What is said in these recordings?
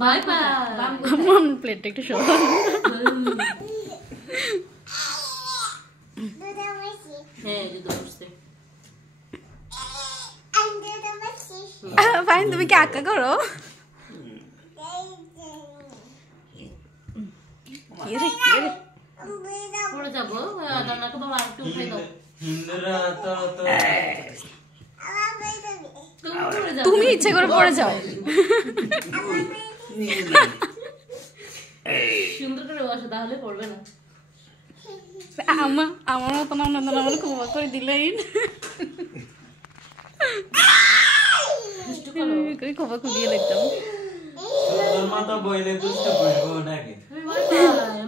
ভয় পায় আমার প্লেটটা একটু সর হ্যাঁ দুধ বসছে ফাইন তুমি কি আঁকা করো পড়ে যাবো রান্নাকে বাবা একটু উঠে দাও তুমি ইচ্ছে করে পড়ে যাও সুন্দর করে বসে তাহলে পড়বে না আমার মতন আপনাদের আমার ক্ষমা করে দিলেন ক্ষমা করিয়ে দিতাম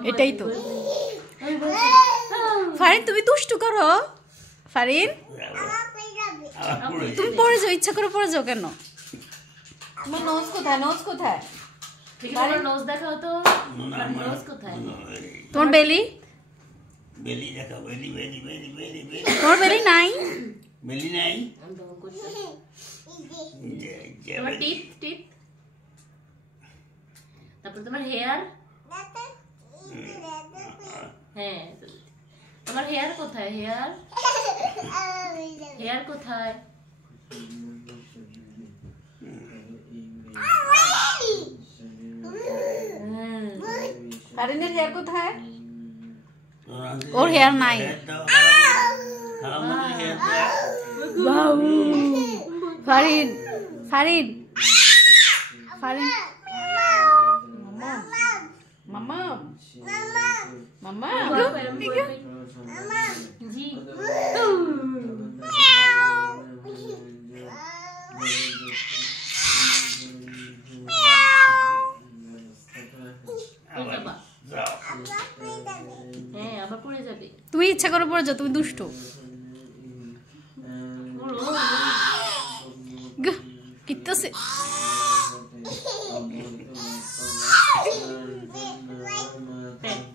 এটাই তো ফারিন তুমি দুষ্টু করো ফারিন তুমি পড়ে যাও ইচ্ছা করে পড়ে যাও কেন তোমার নোজ কোথায় নোজ কোথায় নোজ দেখাও তো নোজ কোথায় তোমার বেলি বেলি দেখাও বেলি বেলি বেলি বেলি বেলি তোমার বেলি নাই বেলি নাই তোমার টিপ টিপ তারপর তোমার হেয়ার হ্যাঁ তোমার হেয়ার কোথায় হেয়ার হেয়ার কোথায় ফারিনের হেয়ার কোথায় ওর হেয়ার নাই ফারিন ফারিন ফারিন মামা মামা জি হ্যাঁ আবার পড়ে যাবে তুমি ইচ্ছা করে পড়ে যাও তুমি দুষ্টু কিত্তছে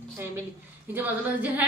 হ্যাঁ বেলি নিজে মাঝে মাঝে